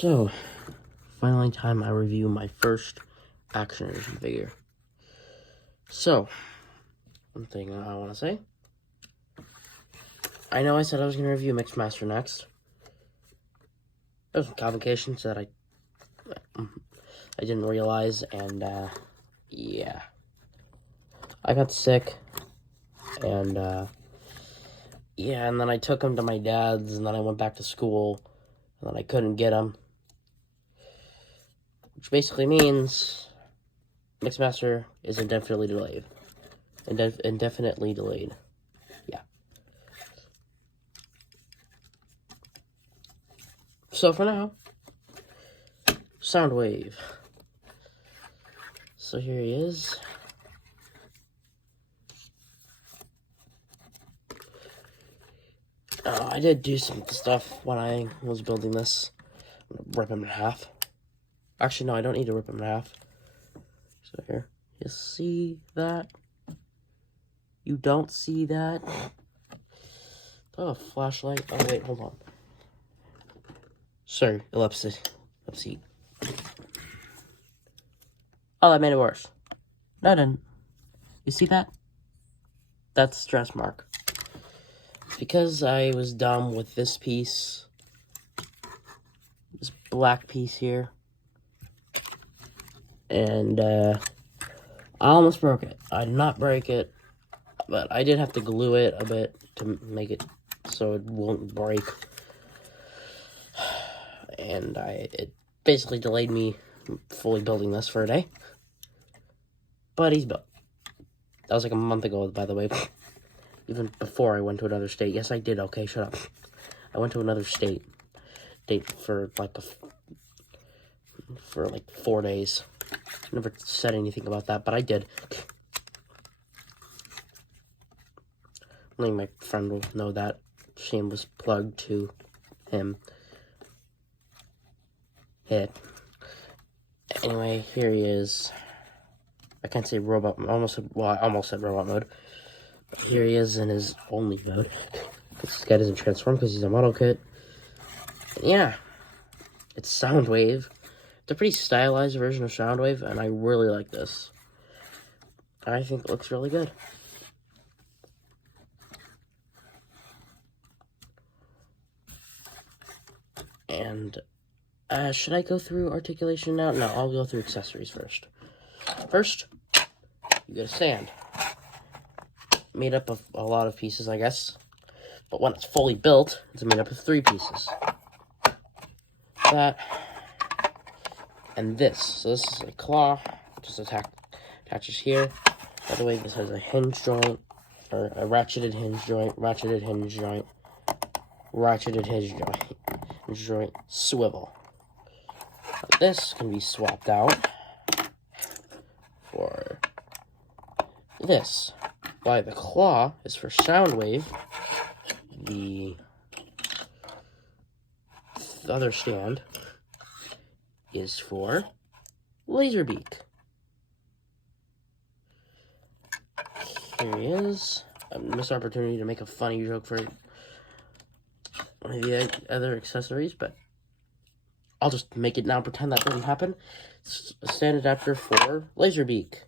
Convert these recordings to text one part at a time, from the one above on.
So, finally time I review my first Action Edition figure. So, one thing I want to say. I know I said I was going to review Mixmaster next. There's some complications that I didn't realize, and, yeah. I got sick, and, yeah, and then I took him to my dad's, and then I went back to school, and then I couldn't get him. Which basically means Mixmaster is indefinitely delayed. Indefinitely delayed. Yeah. So for now, Soundwave. So here he is. I did do some stuff when I was building this. I'm gonna rip him in half. Actually, no, I don't need to rip him in half. So here, you see that? You don't see that? Oh, a flashlight. Oh, wait, hold on. Sorry, ellipsis. Oh, that made it worse. No, it didn't. You see that? That's stress mark. Because I was dumb with this piece, this black piece here, and I almost broke it. I did not break it, but I did have to glue it a bit to make it so it won't break. And it basically delayed me fully building this for a day. But he's built. That was like a month ago, by the way. Even before I went to another state. Yes, I did. Okay, shut up. I went to another state for like 4 days. Never said anything about that, but I did. Only my friend will know that. Shame was plugged to him. Hit. Anyway, here he is. I can't say robot. I almost said robot mode. But here he is in his only mode. This guy doesn't transform because he's a model kit. And yeah, it's Soundwave. It's a pretty stylized version of Soundwave, and I really like this. I think it looks really good. And should I go through articulation now? No, I'll go through accessories first. First, you get a stand. Made up of a lot of pieces, I guess. But when it's fully built, it's made up of 3 pieces. That, and this. So this is a claw, just attaches here. By the way, this has a hinge joint, or a ratcheted hinge joint, swivel. Now, this can be swapped out for this. Why the claw is for Soundwave, the other stand is for Lazerbeak. Here he is. I missed the opportunity to make a funny joke for one of the other accessories, but I'll just make it now, pretend that didn't happen. It's a stand adapter for Lazerbeak.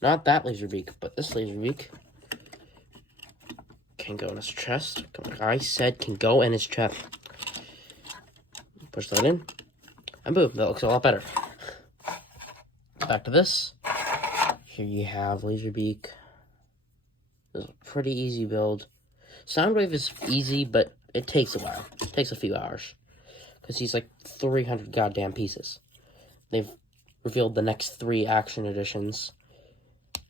Not that Lazerbeak, but this Lazerbeak can go in his chest. Like I said, can go in his chest. Push that in, and boom, that looks a lot better. Back to this. Here you have Lazerbeak. This is a pretty easy build. Soundwave is easy, but it takes a while. It takes a few hours. Because he's like 300 goddamn pieces. They've revealed the next 3 Action Editions.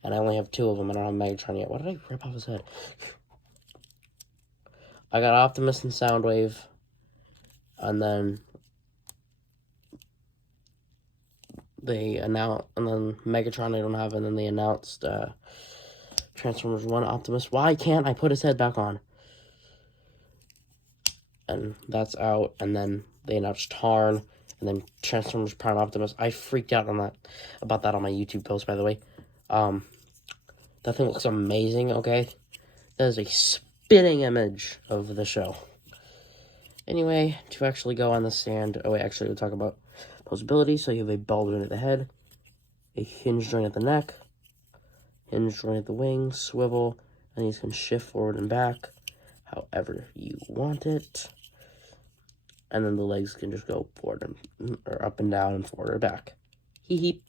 And I only have 2 of them. I don't have Megatron yet. What did I rip off his head? I got Optimus and Soundwave. And then they announced, and then Megatron I don't have, and then they announced Transformers 1 Optimus. Why can't I put his head back on? And that's out, and then they announced Tarn, and then Transformers Prime Optimus. I freaked out about that on my YouTube post, by the way. That thing looks amazing, okay? That is a spinning image of the show. Anyway, to actually go on the stand, oh wait, actually we'll talk about posability. So you have a ball joint at the head, a hinge joint at the neck, hinge joint at the wings, swivel, and these can shift forward and back however you want it. And then the legs can just go forward and, or up and down and forward or back. Hee hee.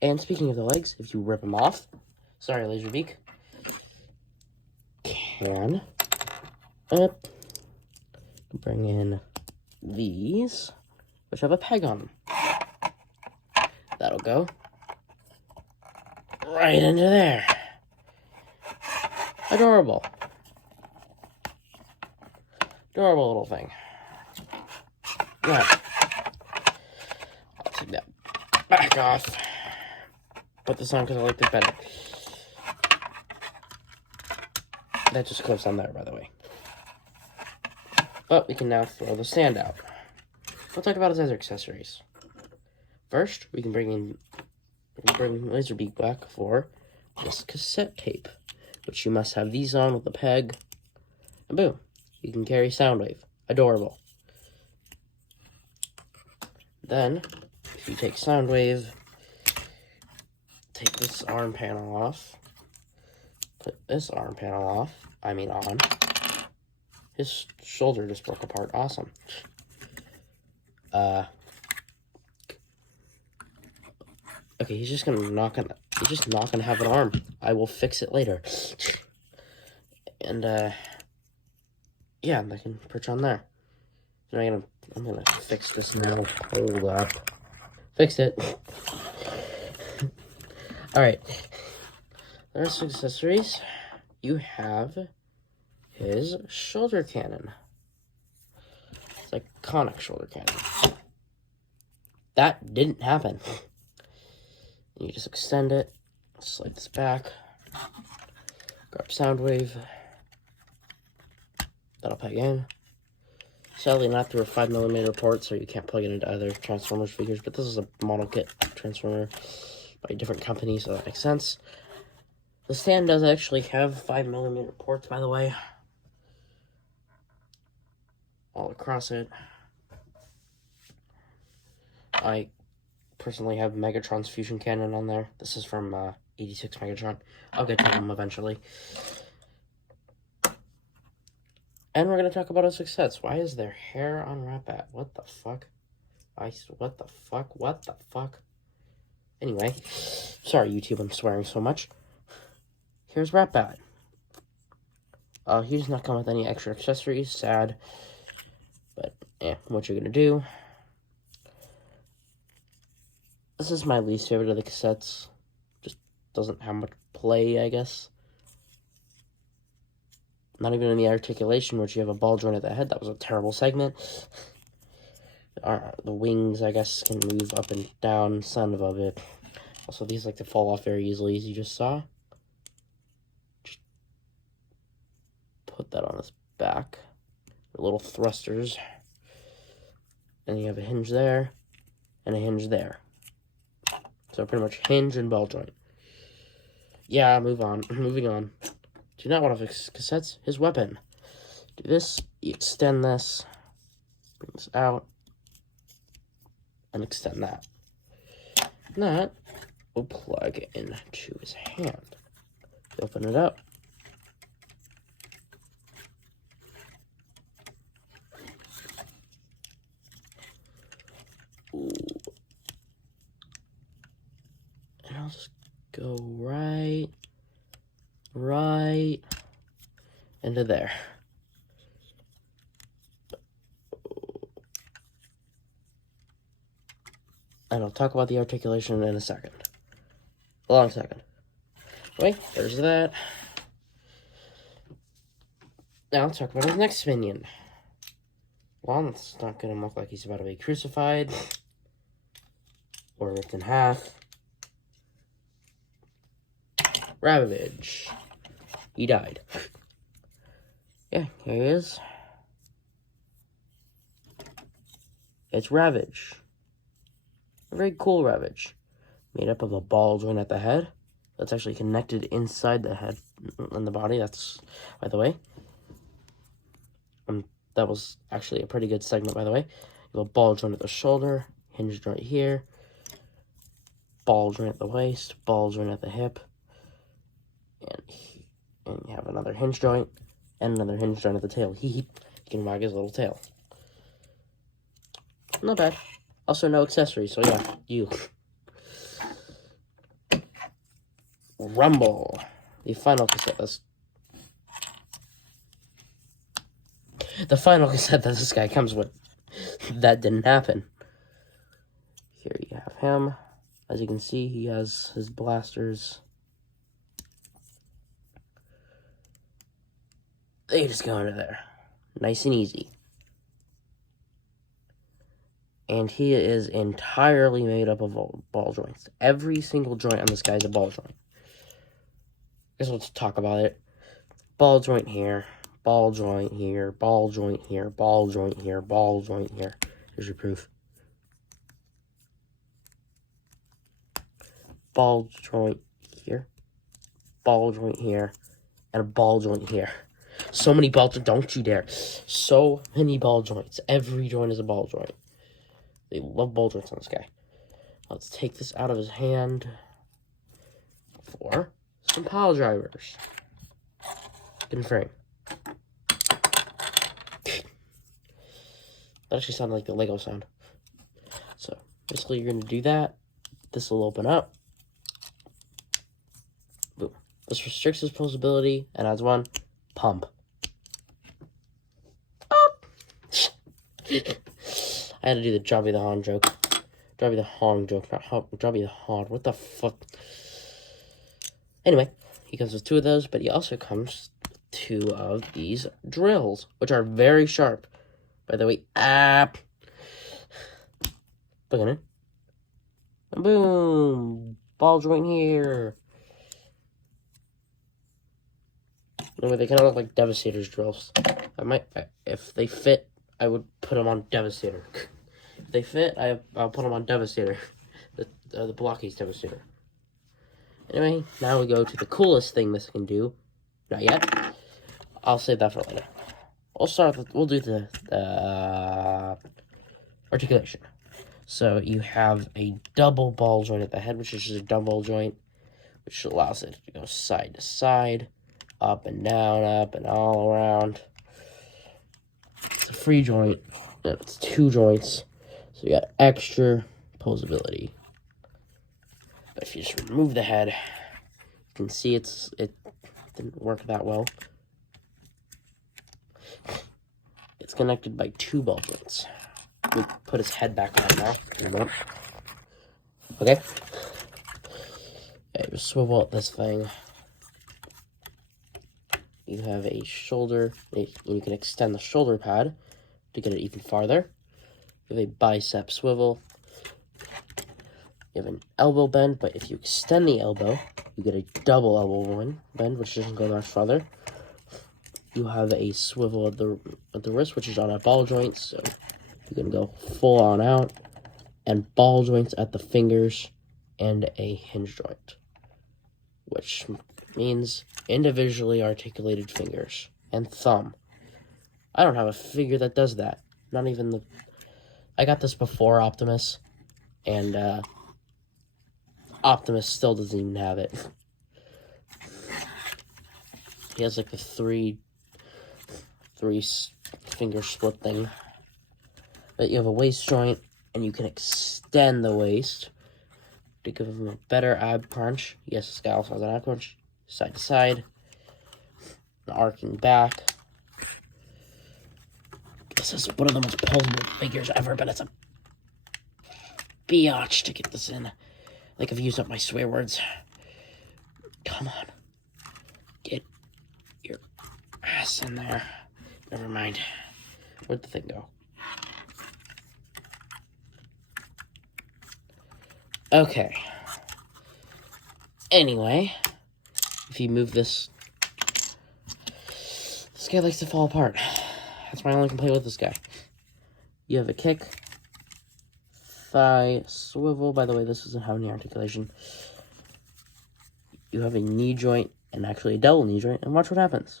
And speaking of the legs, if you rip them off, sorry, Lazerbeak, can bring in these, which have a peg on them. That'll go right into there. Adorable. Adorable little thing. Now, I'll take that back off. Put this on because I like this better. That just clips on there, by the way. But we can now throw the stand out. We'll talk about his other accessories. First, we can bring Lazerbeak back for this cassette tape, which you must have these on with a peg. And boom, you can carry Soundwave. Adorable. Then, if you take Soundwave, take this arm panel off, put this arm panel off, on. His shoulder just broke apart. Awesome. Okay, he's just not gonna have an arm. I will fix it later. And yeah, I can perch on there. And I'm gonna fix this now. Hold up. Fixed it. Alright. There's accessories. You have his shoulder cannon. It's like conic shoulder cannon. That didn't happen. You just extend it, slide this back, grab Soundwave, that'll peg in. Sadly not through a 5mm port, so you can't plug it into other Transformers figures, but this is a model kit Transformer by a different company, so that makes sense. The stand does actually have 5mm ports, by the way, all across it. I personally have Megatron's fusion cannon on there. This is from 86 Megatron. I'll get to them eventually. And we're going to talk about his success. Why is there hair on Ratbat? What the fuck? What the fuck? What the fuck? Anyway, sorry YouTube, I'm swearing so much. Here's Ratbat. He does not come with any extra accessories. Sad. But, what you're going to do. This is my least favorite of the cassettes. Just doesn't have much play, I guess. Not even in the articulation, which you have a ball joint at the head. That was a terrible segment. The wings, I guess, can move up and down, son of a bit. Also, these like to fall off very easily, as you just saw. Just put that on his back. The little thrusters. And you have a hinge there, and a hinge there. So pretty much hinge and ball joint. Yeah, moving on. Do not want to fix cassettes. His weapon. Do this, you extend this, bring this out, and extend that. And that will plug into his hand. Open it up. Ooh. And I'll just go right into there. And I'll talk about the articulation in a second. A long second. Wait, there's that. Now let's talk about his next minion. Well, it's not going to look like he's about to be crucified or ripped in half. Ravage. He died. Yeah, here he is. It's Ravage. A very cool Ravage. Made up of a ball joint at the head. That's actually connected inside the head and the body. That's, by the way. that was actually a pretty good segment, by the way. You have a ball joint at the shoulder, hinge joint here, ball joint at the waist, ball joint at the hip, and you have another hinge joint, and another hinge joint at the tail. He can wag his little tail. Not bad. Also, no accessories, so yeah, you. Rumble. The final cassette that this guy comes with. That didn't happen. Here you have him. As you can see, he has his blasters. They just go into there. Nice and easy. And he is entirely made up of ball joints. Every single joint on this guy is a ball joint. I guess let's talk about it. Ball joint here, ball joint here, ball joint here, ball joint here, ball joint here. Here's your proof. Ball joint here, ball joint here, and a ball joint here. So many ball joints, don't you dare. So many ball joints. Every joint is a ball joint. They love ball joints on this guy. Let's take this out of his hand for some pile drivers. Get in frame. That actually sounded like the Lego sound. So, basically you're going to do that. This will open up. Boom. This restricts his pulsability and adds one. Pump. I had to do the Jobby the Hon joke. Jobby the Hon joke, not Jobby the Hon. What the fuck? Anyway, he comes with 2 of those, but he also comes with 2 of these drills, which are very sharp. By the way, look at it. Boom! Ball joint here. Anyway, they kind of look like Devastator's drills. If they fit, I would put them on Devastator. If they fit, I'll put them on Devastator. The Blokees Devastator. Anyway, now we go to the coolest thing this can do. Not yet. I'll save that for later. We'll do the articulation. So you have a double ball joint at the head, which is just a dumbbell joint, which allows it to go side to side, up and down, up and all around. It's a free joint, and it's 2 joints, so you got extra posability. But if you just remove the head, you can see it didn't work that well. It's connected by 2 ball joints. We'll put his head back on now. Okay. You swivel up this thing. You have a shoulder, and you can extend the shoulder pad to get it even farther. You have a bicep swivel. You have an elbow bend, but if you extend the elbow, you get a double elbow bend, which doesn't go much farther. You have a swivel at the wrist, which is on a ball joint, so you can go full on out, and ball joints at the fingers, and a hinge joint, which means individually articulated fingers and thumb. I don't have a figure that does that. Not even I got this before Optimus, and Optimus still doesn't even have it. He has like the three finger split thing. But you have a waist joint, and you can extend the waist to give him a better ab crunch. Yes, this guy also has an ab crunch. Side to side. An arcing back. This is one of the most pulsable figures ever, but it's a biatch to get this in. Like, I've used up my swear words. Come on. Get your ass in there. Never mind. Where'd the thing go? Okay. Anyway, if you move this guy likes to fall apart. That's my only complaint with this guy. You have a kick, thigh, swivel. By the way, this doesn't have any articulation. You have a knee joint, and actually a double knee joint, and watch what happens.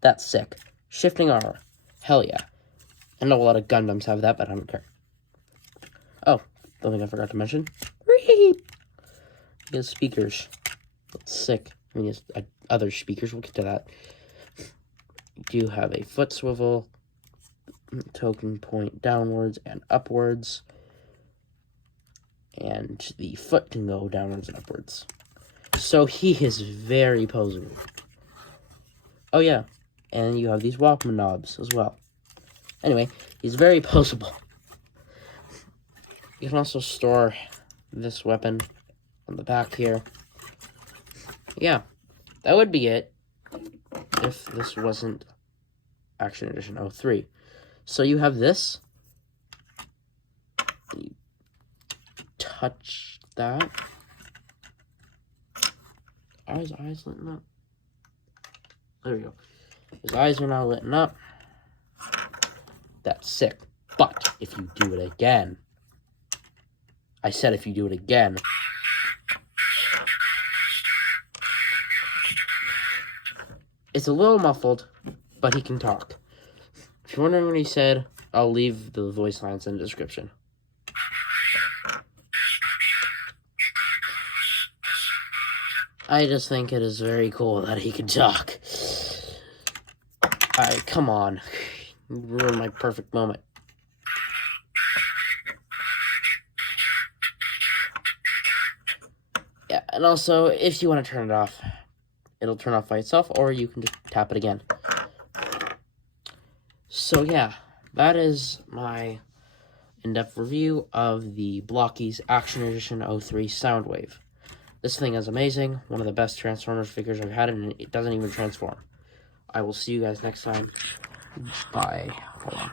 That's sick. Shifting armor. Hell yeah. I know a lot of Gundams have that, but I don't care. Oh, the thing I forgot to mention. He has speakers. That's sick. I mean, he has other speakers. We'll get to that. You do have a foot swivel, token point downwards and upwards, and the foot can go downwards and upwards. So he is very posable. Oh yeah, and you have these Walkman knobs as well. Anyway, he's very posable. You can also store this weapon on the back here. Yeah, that would be it if this wasn't Action Edition 03. So you have this. You touch that. Are his eyes lit up? There we go. His eyes are now lit up. That's sick. But if you do it again, I said if you do it again, it's a little muffled, but he can talk. If you're wondering what he said, I'll leave the voice lines in the description. I just think it is very cool that he can talk. Come on. You ruined my perfect moment. Yeah, and also, if you want to turn it off, it'll turn off by itself, or you can just tap it again. So yeah, that is my in-depth review of the Blokees Action Edition 03 Soundwave. This thing is amazing, one of the best Transformers figures I've had, and it doesn't even transform. I will see you guys next time. Bye. Hold on.